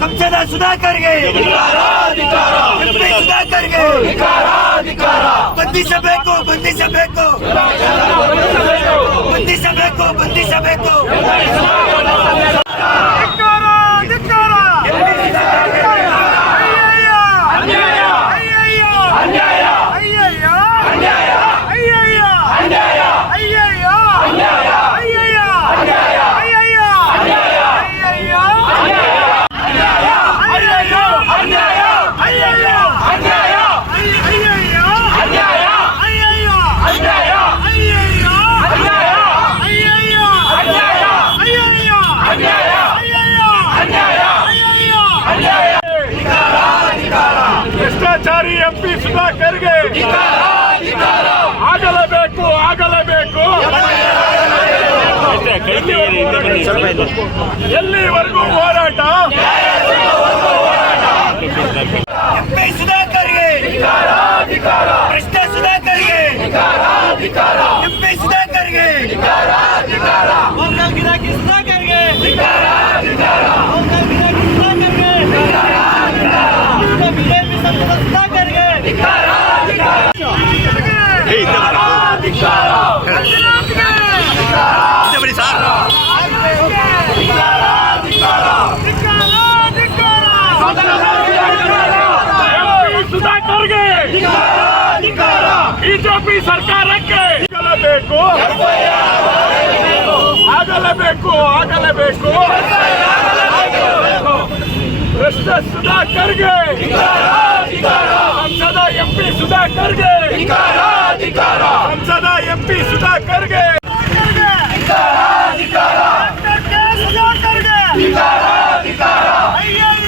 ಸಂಸದ ಸುಧಾಕರ್ಗೆ ಎಂಪಿ ಸುಧಾಕರ್ಗೆ ಬಂಧಿಸಬೇಕು ಬಂಧಿಸಬೇಕು ಬಂಧಿಸಬೇಕು ಬಂಧಿಸಬೇಕು ಎಲ್ಲಿವರೆಗೂ ಹೋರಾಟ? ಸುಧಾಕರ್ಗೆ. ಭ್ರಷ್ಟ ಸುಧಾಕರ್ಗೆ. ಎಂಪಿ ಸುಧಾಕರ್ಗೆ. ಗಿರಾಕಿ ಸುಧಾಕರ್ಗೆ. ಸುಧಾಕರ್ಗೆ. ಬಿಜೆಪಿ ಸಂಸದ ಸುಧಾಕರ್ಗೆ. ಬಿಜೆಪಿ ಸರ್ಕಾರಕ್ಕೆ ಆಗಲೇಬೇಕು. ಆಗಲೇಬೇಕು ಆಗಲೇಬೇಕು. ಕೃಷ್ಣ ಸುಧಾಕರ್ಗೆ. ಸಂಸದ ಎಂಪಿ ಸುಧಾಕರ್ಗೆ. ಸಂಸದ ಎಂಪಿ ಸುಧಾಕರ್ಗೆ. ಬಂಧಿಸಬೇಕು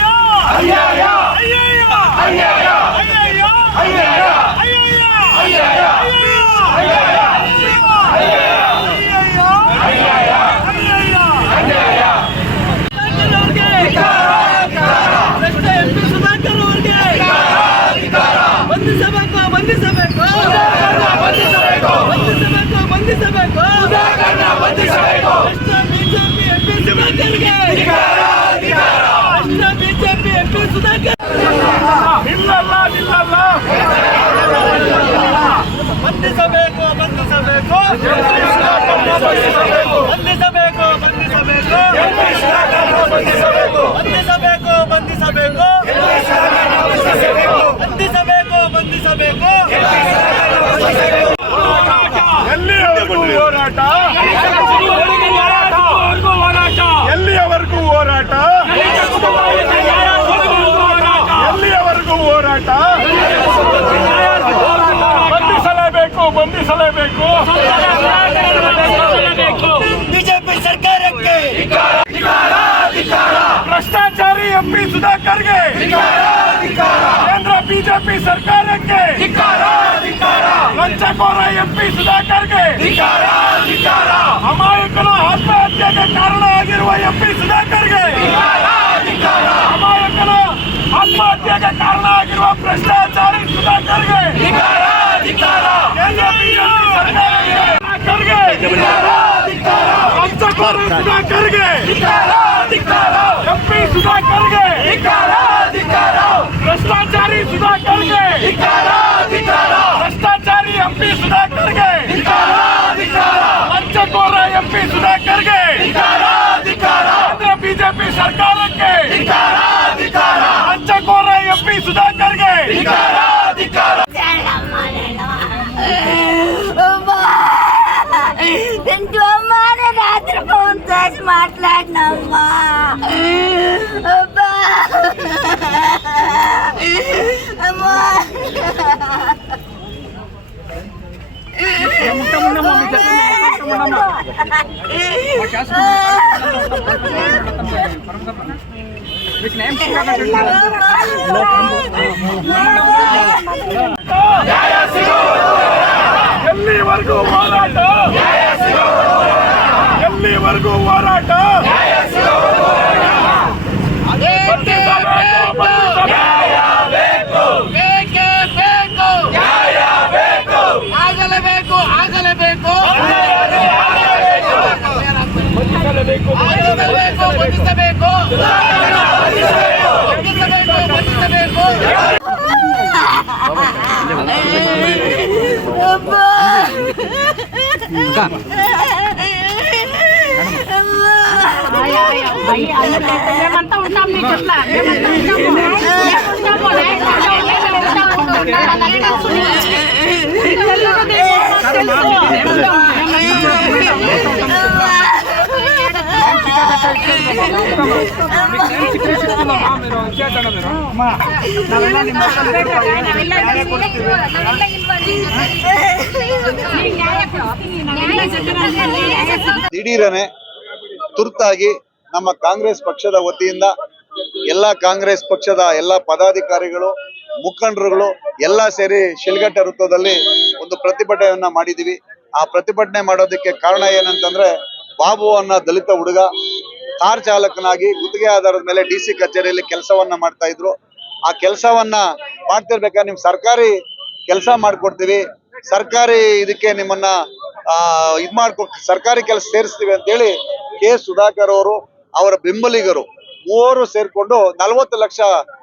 ಹೋರಾಟ? ಎಲ್ಲಿಯವರೆಗೂ ಹೋರಾಟ? ಎಲ್ಲಿಯವರೆಗೂ ಹೋರಾಟ? ಬಂಧಿಸಲೇಬೇಕು ಬಂಧಿಸಲೇಬೇಕು. ಬಿಜೆಪಿ ಸರ್ಕಾರಕ್ಕೆ ಭ್ರಷ್ಟಾಚಾರಿ ಎಂಪಿ ಸುಧಾಕರ್ಗೆ. ಬಿಜೆಪಿ ಸರ್ಕಾರಕ್ಕೆ! ಧಿಕ್ಕಾರ ಧಿಕ್ಕಾರ ಲಂಚಕೋರ ಎಂಪಿ ಸುಧಾಕರ್ಗೆ! ಧಿಕ್ಕಾರ ಧಿಕ್ಕಾರ ಅಮಾಯಕರ ಆತ್ಮಹತ್ಯೆಗೆ ಕಾರಣ ಆಗಿರುವ ಎಂಪಿ ಸುಧಾಕರ್ಗೆ! ಧಿಕ್ಕಾರ ಧಿಕ್ಕಾರ ಅಮಾಯಕರ ಆತ್ಮಹತ್ಯೆಗೆ ಕಾರಣ ಆಗಿರುವ ಭ್ರಷ್ಟಾಚಾರಿ ಸುಧಾಕರ್ಗೆ! ಧಿಕ್ಕಾರ ಧಿಕ್ಕಾರ ಲಂಚಕೋರ ಸುಧಾಕರ್ಗೆ! ಧಿಕ್ಕಾರ ಧಿಕ್ಕಾರ ಎಂಪಿ ಸುಧಾಕರ್ಗೆ! ಧಿಕಾರಾ ಧಿಕಾರಾ ಭ್ರಷ್ಟಾಚಾರಿ ಎಂಪಿ ಸುಧಾಕರ್ ಖರ್ಗೆ ಧಿಕಾರಾ ಧಿಕಾರಾ ಲಂಚಕೋರ ಎಂಪಿ ಸುಧಾಕರ್ ಖರ್ಗೆ ಧಿಕಾರಾ ಧಿಕಾರಾ ಕೇಂದ್ರ ಬಿಜೆಪಿ ಸರ್ಕಾರಕ್ಕೆ ಧಿಕಾರಾ ಧಿಕಾರಾ ಲಂಚಕೋರ ಎಂಪಿ ಸುಧಾಕರ್ ಖರ್ಗೆ ಧಿಕಾರಾ ಎಲ್ಲಿವರೆಗೂ ಹೋರಾಟ ಎಲ್ಲಿವರೆಗೂ ಹೋರಾಟ మేమంతా ఉంటాం నీకు ఎట్లా మేమంతా ఉంటాము. మేముంటాము, లేకపోతే ఉంటాము. ದಿಢೀರನೆ ತುರ್ತಾಗಿ ನಮ್ಮ ಕಾಂಗ್ರೆಸ್ ಪಕ್ಷದ ವತಿಯಿಂದ ಎಲ್ಲ ಕಾಂಗ್ರೆಸ್ ಪಕ್ಷದ ಎಲ್ಲ ಪದಾಧಿಕಾರಿಗಳು, ಮುಖಂಡರುಗಳು ಎಲ್ಲ ಸೇರಿ ಶಿಲ್ಘಟ್ಟ ವೃತ್ತದಲ್ಲಿ ಒಂದು ಪ್ರತಿಭಟನೆಯನ್ನ ಮಾಡಿದೀವಿ. ಆ ಪ್ರತಿಭಟನೆ ಮಾಡೋದಕ್ಕೆ ಕಾರಣ ಏನಂತಂದ್ರೆ ಬಾಬು ಅನ್ನೋ ದಲಿತ ಹುಡುಗ ಕಾರ್ ಚಾಲಕನಾಗಿ ಗುತ್ತಿಗೆ ಆಧಾರದ ಮೇಲೆ ಡಿ ಸಿ ಕಚೇರಿಯಲ್ಲಿ ಕೆಲಸವನ್ನ ಮಾಡ್ತಾ ಇದ್ರು. ಆ ಕೆಲಸವನ್ನ ಮಾಡ್ತಿರ್ಬೇಕಾದ್ರೆ ನಿಮ್ ಸರ್ಕಾರಿ ಕೆಲಸ ಮಾಡ್ಕೊಡ್ತೀವಿ. ಸರ್ಕಾರಿ ಇದಕ್ಕೆ ನಿಮ್ಮನ್ನ, ಆ, ಇದ್ ಮಾಡ್ಕೊ, ಸರ್ಕಾರಿ ಕೆಲಸ ಸೇರಿಸ್ತೀವಿ ಅಂತೇಳಿ ಕೆ ಸುಧಾಕರ್ ಅವರು, ಅವರ ಬೆಂಬಲಿಗರು ಮೂವರು ಸೇರ್ಕೊಂಡು ನಲವತ್ತು ಲಕ್ಷ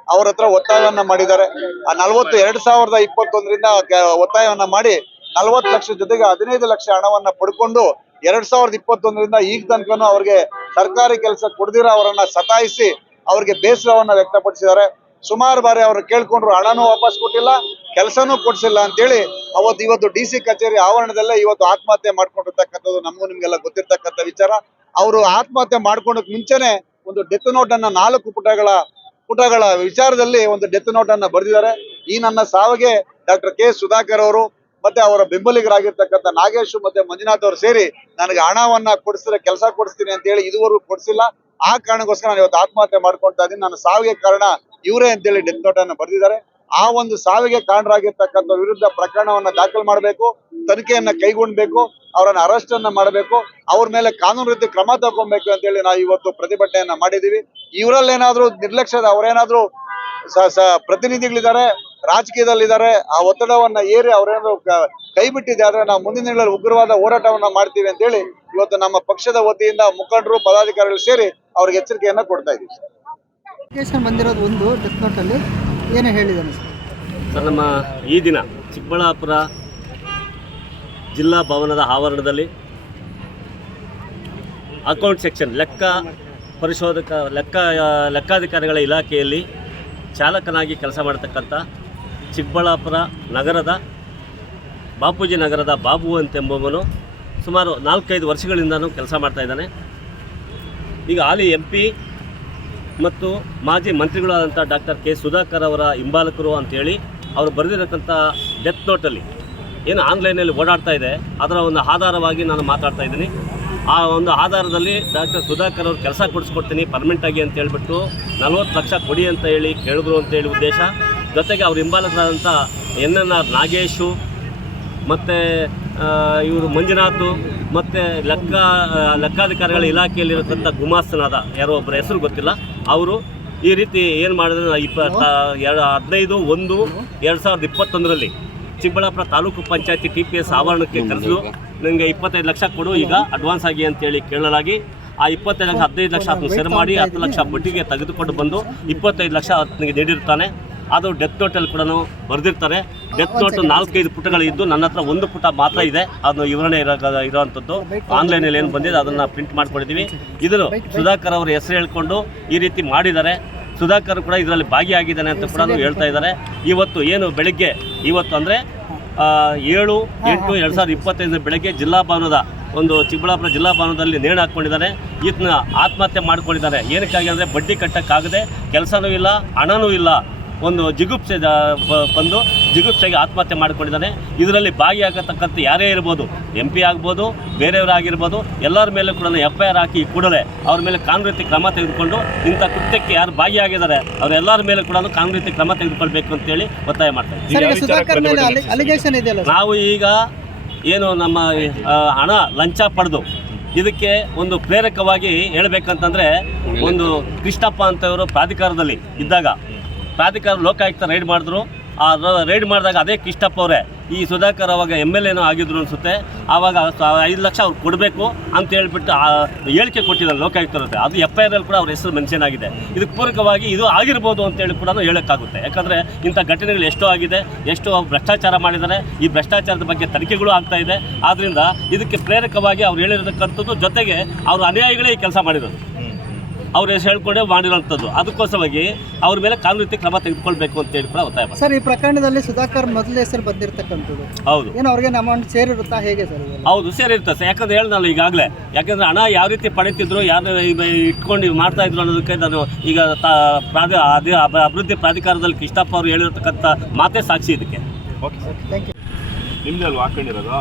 ಅವ್ರ ಹತ್ರ ಒತ್ತಾಯವನ್ನ ಮಾಡಿದ್ದಾರೆ. ಆ ನಲವತ್ತು, ಎರಡ್ ಸಾವಿರದ ಇಪ್ಪತ್ತೊಂದರಿಂದ ಒತ್ತಾಯವನ್ನ ಮಾಡಿ ನಲವತ್ತು ಲಕ್ಷ ಜೊತೆಗೆ ಹದಿನೈದು ಲಕ್ಷ ಹಣವನ್ನ ಪಡ್ಕೊಂಡು ಎರಡ್ ಸಾವಿರದ ಇಪ್ಪತ್ತೊಂದರಿಂದ ಈಗ ತನಕನು ಅವ್ರಿಗೆ ಸರ್ಕಾರಿ ಕೆಲಸ ಕೊಡದಿರೋ ಅವರನ್ನ ಸತಾಯಿಸಿ ಅವ್ರಿಗೆ ಬೇಸರವನ್ನ ವ್ಯಕ್ತಪಡಿಸಿದ್ದಾರೆ. ಸುಮಾರು ಬಾರಿ ಅವ್ರು ಕೇಳ್ಕೊಂಡ್ರು, ಹಣನೂ ವಾಪಸ್ ಕೊಟ್ಟಿಲ್ಲ, ಕೆಲಸನೂ ಕೊಡ್ಸಿಲ್ಲ ಅಂತೇಳಿ ಅವತ್ತು ಇವತ್ತು ಡಿ ಸಿ ಕಚೇರಿ ಆವರಣದಲ್ಲೇ ಇವತ್ತು ಆತ್ಮಹತ್ಯೆ ಮಾಡ್ಕೊಂಡಿರ್ತಕ್ಕಂಥದ್ದು ನಮಗೂ ನಿಮ್ಗೆಲ್ಲ ಗೊತ್ತಿರ್ತಕ್ಕಂಥ ವಿಚಾರ. ಅವರು ಆತ್ಮಹತ್ಯೆ ಮಾಡ್ಕೊಳಕ್ ಮುಂಚೆನೆ ಒಂದು ಡೆತ್ ನೋಟ್ ಅನ್ನ ನಾಲ್ಕು ಪುಟಗಳ ಪುಟಗಳ ವಿಚಾರದಲ್ಲಿ ಒಂದು ಡೆತ್ ನೋಟ್ ಅನ್ನ ಬರೆದಿದ್ದಾರೆ. ಈ ನನ್ನ ಸಾವಿಗೆ ಡಾಕ್ಟರ್ ಕೆ ಸುಧಾಕರ್ ಅವರು ಮತ್ತೆ ಅವರ ಬೆಂಬಲಿಗರಾಗಿರ್ತಕ್ಕಂಥ ನಾಗೇಶ್ ಮತ್ತೆ ಮಂಜುನಾಥ್ ಅವರು ಸೇರಿ ನನಗೆ ಹಣವನ್ನ ಕೊಡಿಸಿದ್ರೆ ಕೆಲಸ ಕೊಡಿಸ್ತೀನಿ ಅಂತ ಹೇಳಿ ಇದುವರೆಗೂ ಕೊಡಿಸಿಲ್ಲ. ಆ ಕಾರಣಕ್ಕೋಸ್ಕರ ನಾನು ಇವತ್ತು ಆತ್ಮಹತ್ಯೆ ಮಾಡ್ಕೊಳ್ತಾ ಇದ್ದೀನಿ. ನನ್ನ ಸಾವಿಗೆ ಕಾರಣ ಇವರೇ ಅಂತೇಳಿ ಡೆತ್ ನೋಟ್ ಅನ್ನು ಬರೆದಿದ್ದಾರೆ. ಆ ಒಂದು ಸಾವಿಗೆ ಕಾರಣರಾಗಿರ್ತಕ್ಕಂಥ ವಿರುದ್ಧ ಪ್ರಕರಣವನ್ನ ದಾಖಲು ಮಾಡಬೇಕು, ತನಿಖೆಯನ್ನ ಕೈಗೊಂಡ್ಬೇಕು, ಅವರನ್ನ ಅರೆಸ್ಟ್ ಅನ್ನ ಮಾಡಬೇಕು, ಅವ್ರ ಮೇಲೆ ಕಾನೂನು ರೀತಿ ಕ್ರಮ ತಗೊಬೇಕು ಅಂತ ಹೇಳಿ ನಾವು ಇವತ್ತು ಪ್ರತಿಭಟನೆಯನ್ನ ಮಾಡಿದೀವಿ ಇವರಲ್ಲೇನಾದ್ರೂ ನಿರ್ಲಕ್ಷ್ಯದ ಅವರೇನಾದ್ರೂ ಸ- ಸ- ಇದ್ದಾರೆ ರಾಜಕೀಯದಲ್ಲಿದ್ದಾರೆ. ಆ ಒತ್ತಡವನ್ನ ಏರಿ ಅವರೇನಾದ್ರು ಕೈಬಿಟ್ಟಿದೆ ಕೈ ಬಿಟ್ಟಿದೆ. ಆದ್ರೆ ನಾವು ಮುಂದಿನ ದಿನಗಳಲ್ಲಿ ಉಗ್ರವಾದ ಹೋರಾಟವನ್ನ ಮಾಡ್ತೀವಿ ಅಂತೇಳಿ ಇವತ್ತು ನಮ್ಮ ಪಕ್ಷದ ವತಿಯಿಂದ ಮುಖಂಡರು ಪದಾಧಿಕಾರಿಗಳು ಸೇರಿ ಅವ್ರಿಗೆ ಎಚ್ಚರಿಕೆಯನ್ನ ಕೊಡ್ತಾ ಇದ್ದೀವಿ. ಬಂದಿರೋದು ಒಂದು ಡೆತ್ ನೋಟಲ್ಲಿ ಏನು ಹೇಳಿದ್ದಾನೆ ಸರ್? ಸರ್ ನಮ್ಮ ಈ ದಿನ ಚಿಕ್ಕಬಳ್ಳಾಪುರ ಜಿಲ್ಲಾ ಭವನದ ಆವರಣದಲ್ಲಿ ಅಕೌಂಟ್ ಸೆಕ್ಷನ್ ಲೆಕ್ಕ ಪರಿಶೋಧಕ ಲೆಕ್ಕ ಲೆಕ್ಕಾಧಿಕಾರಿಗಳ ಇಲಾಖೆಯಲ್ಲಿ ಚಾಲಕನಾಗಿ ಕೆಲಸ ಮಾಡತಕ್ಕಂಥ ಚಿಕ್ಕಬಳ್ಳಾಪುರ ನಗರದ ಬಾಪೂಜಿ ನಗರದ ಬಾಬು ಅಂತೆಂಬವನು ಸುಮಾರು ನಾಲ್ಕೈದು ವರ್ಷಗಳಿಂದನೂ ಕೆಲಸ ಮಾಡ್ತಾ ಇದ್ದಾನೆ. ಈಗ ಹಾಲಿ ಎಂ ಪಿ ಮತ್ತು ಮಾಜಿ ಮಂತ್ರಿಗಳಾದಂಥ ಡಾಕ್ಟರ್ ಕೆ ಸುಧಾಕರ್ ಅವರ ಹಿಂಬಾಲಕರು ಅಂಥೇಳಿ ಅವರು ಬರೆದಿರತಕ್ಕಂಥ ಡೆತ್ ನೋಟಲ್ಲಿ ಏನು ಆನ್ಲೈನಲ್ಲಿ ಓಡಾಡ್ತಾ ಇದೆ, ಅದರ ಒಂದು ಆಧಾರವಾಗಿ ನಾನು ಮಾತಾಡ್ತಾ ಇದ್ದೀನಿ. ಆ ಒಂದು ಆಧಾರದಲ್ಲಿ ಡಾಕ್ಟರ್ ಸುಧಾಕರ್ ಅವ್ರು ಕೆಲಸ ಕೊಡಿಸ್ಕೊಡ್ತೀನಿ ಪರ್ಮನೆಂಟಾಗಿ ಅಂತ ಹೇಳ್ಬಿಟ್ಟು ನಲ್ವತ್ತು ಲಕ್ಷ ಕೊಡಿ ಅಂತ ಹೇಳಿ ಕೇಳಿದ್ರು ಅಂತೇಳಿ ಉದ್ದೇಶ. ಜೊತೆಗೆ ಅವ್ರ ಹಿಂಬಾಲಕರಾದಂಥ ಎನ್ ಎನ್ ಆರ್ ನಾಗೇಶು, ಮತ್ತು ಇವರು ಮಂಜುನಾಥು, ಮತ್ತು ಲೆಕ್ಕ ಲೆಕ್ಕಾಧಿಕಾರಿಗಳ ಇಲಾಖೆಯಲ್ಲಿರತಕ್ಕಂಥ ಗುಮಾಸ್ತನಾದ ಯಾರೋ ಒಬ್ಬರ ಹೆಸರು ಗೊತ್ತಿಲ್ಲ. ಅವರು ಈ ರೀತಿ ಏನು ಮಾಡಿದ್ರೆ ಇಪ್ಪತ್ತ ಎರಡು, ಹದಿನೈದು, ಒಂದು, ಎರಡು ಸಾವಿರದ ಇಪ್ಪತ್ತೊಂದರಲ್ಲಿ Chikkaballapur taluk panchayat T P S ಆವರಣಕ್ಕೆ ಕರೆದು ನನಗೆ ಇಪ್ಪತ್ತೈದು ಲಕ್ಷ ಕೊಡು, ಈಗ ಅಡ್ವಾನ್ಸ್ ಆಗಿ ಅಂತೇಳಿ ಕೇಳಲಾಗಿ. ಆ ಇಪ್ಪತ್ತೈದು ಲಕ್ಷ, ಹದಿನೈದು ಲಕ್ಷ ಅದನ್ನು ಸೆರೆ ಮಾಡಿ, ಹತ್ತು ಲಕ್ಷ ಬಡ್ಡಿಗೆ ತೆಗೆದುಕೊಂಡು ಬಂದು ಇಪ್ಪತ್ತೈದು ಲಕ್ಷ ನನಗೆ ನೀಡಿರ್ತಾನೆ. ಅದು ಡೆತ್ ನೋಟಲ್ಲಿ ಕೂಡ ಬರೆದಿರ್ತಾರೆ. ಡೆತ್ ನೋಟ್ ನಾಲ್ಕೈದು ಪುಟಗಳಿದ್ದು ನನ್ನ ಹತ್ರ ಒಂದು ಪುಟ ಮಾತ್ರ ಇದೆ. ಅದು ವಿವರಣೆ ಇರೋ ಇರೋವಂಥದ್ದು. ಆನ್ಲೈನಲ್ಲಿ ಏನು ಬಂದಿದೆ ಅದನ್ನು ಪ್ರಿಂಟ್ ಮಾಡ್ಕೊಂಡಿದ್ದೀವಿ ಇದನ್ನು ಸುಧಾಕರ್ ಅವರ ಹೆಸರು ಹೇಳ್ಕೊಂಡು ಈ ರೀತಿ ಮಾಡಿದ್ದಾರೆ. ಸುಧಾಕರ್ ಕೂಡ ಇದರಲ್ಲಿ ಭಾಗಿಯಾಗಿದ್ದಾನೆ ಅಂತ ಕೂಡ ಹೇಳ್ತಾ ಇದ್ದಾರೆ. ಇವತ್ತು ಏನು ಬೆಳಿಗ್ಗೆ ಇವತ್ತು ಅಂದರೆ ಏಳು ಎಂಟು ಎರಡು ಸಾವಿರದ ಇಪ್ಪತ್ತೈದರ ಬೆಳಗ್ಗೆ ಜಿಲ್ಲಾ ಭವನದ ಒಂದು ಚಿಕ್ಕಬಳ್ಳಾಪುರ ಜಿಲ್ಲಾ ಭವನದಲ್ಲಿ ನೇಣು ಹಾಕ್ಕೊಂಡಿದ್ದಾರೆ. ಈತನ ಆತ್ಮಹತ್ಯೆ ಮಾಡ್ಕೊಂಡಿದ್ದಾರೆ. ಏನಕ್ಕಾಗಿ ಅಂದರೆ ಬಡ್ಡಿ ಕಟ್ಟಕ್ಕಾಗದೆ ಕೆಲಸನೂ ಇಲ್ಲ ಹಣನೂ ಇಲ್ಲ. ಒಂದು ಜಿಗುಪ್ಸೆ ಬಂದು ಜಿಗುಪ್ಸೆಗೆ ಆತ್ಮಹತ್ಯೆ ಮಾಡಿಕೊಂಡಿದ್ದಾನೆ. ಇದರಲ್ಲಿ ಭಾಗಿಯಾಗತಕ್ಕಂಥ ಯಾರೇ ಇರ್ಬೋದು ಎಂ ಪಿ ಆಗ್ಬೋದು ಬೇರೆಯವರಾಗಿರ್ಬೋದು ಎಲ್ಲರ ಮೇಲೆ ಕೂಡ ಎಫ್ ಐ ಆರ್ ಹಾಕಿ ಕೂಡಲೇ ಅವ್ರ ಮೇಲೆ ಕಾನೂನು ಕ್ರಮ ತೆಗೆದುಕೊಂಡು ಇಂಥ ಕೃತ್ಯಕ್ಕೆ ಯಾರು ಭಾಗಿಯಾಗಿದ್ದಾರೆ ಅವರೆಲ್ಲರ ಮೇಲೆ ಕೂಡ ಕಾನೂನು ರೀತಿ ಕ್ರಮ ತೆಗೆದುಕೊಳ್ಬೇಕು ಅಂತೇಳಿ ಒತ್ತಾಯ ಮಾಡ್ತಾರೆ ನಾವು ಈಗ ಏನು ನಮ್ಮ ಹಣ ಲಂಚ ಪಡೆದು ಇದಕ್ಕೆ ಒಂದು ಪ್ರೇರಕವಾಗಿ ಹೇಳಬೇಕಂತಂದರೆ ಒಂದು ಕೃಷ್ಣಪ್ಪ ಅಂತವರು ಪ್ರಾಧಿಕಾರದಲ್ಲಿ ಇದ್ದಾಗ ಪ್ರಾಧಿಕಾರ ಲೋಕಾಯುಕ್ತ ರೈಡ್ ಮಾಡಿದ್ರು. ಆ ರೈಡ್ ಮಾಡಿದಾಗ ಅದೇ ಕಿಷ್ಟಪ್ಪ ಅವರೇ, ಈ ಸುಧಾಕರ್ ಅವಾಗ ಎಂ ಎಲ್ ಎನೋ ಆಗಿದ್ರು ಅನಿಸುತ್ತೆ. ಆವಾಗ ಐದು ಲಕ್ಷ ಅವ್ರು ಕೊಡಬೇಕು ಅಂತ ಹೇಳ್ಬಿಟ್ಟು, ಆ, ಹೇಳಿಕೆ ಕೊಟ್ಟಿದ್ದಾರೆ ಲೋಕಾಯುಕ್ತರದ್ದು ಅದು ಎಫ್ ಐ ಆರ್ ಕೂಡ ಅವ್ರ ಹೆಸರು ಮೆನ್ಷನ್ ಆಗಿದೆ. ಇದಕ್ಕೆ ಪೂರಕವಾಗಿ ಇದು ಆಗಿರ್ಬೋದು ಅಂತ ಹೇಳಿ ಕೂಡ ಹೇಳೋಕ್ಕಾಗುತ್ತೆ. ಯಾಕಂದರೆ ಇಂಥ ಘಟನೆಗಳು ಎಷ್ಟೋ ಆಗಿದೆ, ಎಷ್ಟೋ ಭ್ರಷ್ಟಾಚಾರ ಮಾಡಿದ್ದಾರೆ. ಈ ಭ್ರಷ್ಟಾಚಾರದ ಬಗ್ಗೆ ತನಿಖೆಗಳು ಆಗ್ತಾ ಇದೆ. ಆದ್ದರಿಂದ ಇದಕ್ಕೆ ಪ್ರೇರಕವಾಗಿ ಅವ್ರು ಹೇಳಿರತಕ್ಕಂಥದ್ದು ಜೊತೆಗೆ ಅವರು ಅನುಯಾಯಿಗಳೇ ಈ ಕೆಲಸ ಮಾಡಿರೋದು. ಅವ್ರ ಹೆಸರು ಹೇಳ್ಕೊಂಡೇ ಮಾಡಿರೋಂಥದ್ದು ಅದಕ್ಕೋಸ್ಕರವಾಗಿ ಅವ್ರ ಮೇಲೆ ಕಾನೂನು ರೀತಿ ಕ್ರಮ ತೆಗೆದುಕೊಳ್ಬೇಕು ಅಂತ ಹೇಳಿ ಕೂಡ ಒತ್ತಾಯ ಮಾಡ್ತಾರೆ. ಸರ್ ಈ ಪ್ರಕರಣದಲ್ಲಿ ಸುಧಾಕರ್ ಮೊದಲ ಹೆಸರು ಬಂದಿರತಕ್ಕಂಥದ್ದು. ಹೌದು. ಏನು ಅವ್ರಿಗೆ ಅಮೌಂಟ್ ಸೇರಿರುತ್ತಾ? ಹೇಗೆ ಸರ್ ಹೌದು ಸೇರಿರುತ್ತೆ ಸರ್. ಯಾಕಂದ್ರೆ ಹೇಳ್ದಲ್ಲ ಈಗಾಗಲೇ ಯಾಕಂದ್ರೆ ಹಣ ಯಾವ ರೀತಿ ಪಡೀತಿದ್ರು ಯಾರು ಇಟ್ಕೊಂಡು ಮಾಡ್ತಾ ಇದ್ರು ಅನ್ನೋದಕ್ಕೆ ನಾನು ಈಗ ತಾ ಪ್ರಾಧಿ ಅದೇ ಅಭಿವೃದ್ಧಿ ಪ್ರಾಧಿಕಾರದಲ್ಲಿ ಕೃಷ್ಣಪ್ಪ ಅವರು ಹೇಳಿರ್ತಕ್ಕಂಥ ಮಾತೇ ಸಾಕ್ಷಿ ಇದಕ್ಕೆ. ಓಕೆ ಸರ್ ಥ್ಯಾಂಕ್ ಯು ನಿಮ್ದೆ ಅಲ್ವಾ ಹಾಕೊಂಡಿರೋದು?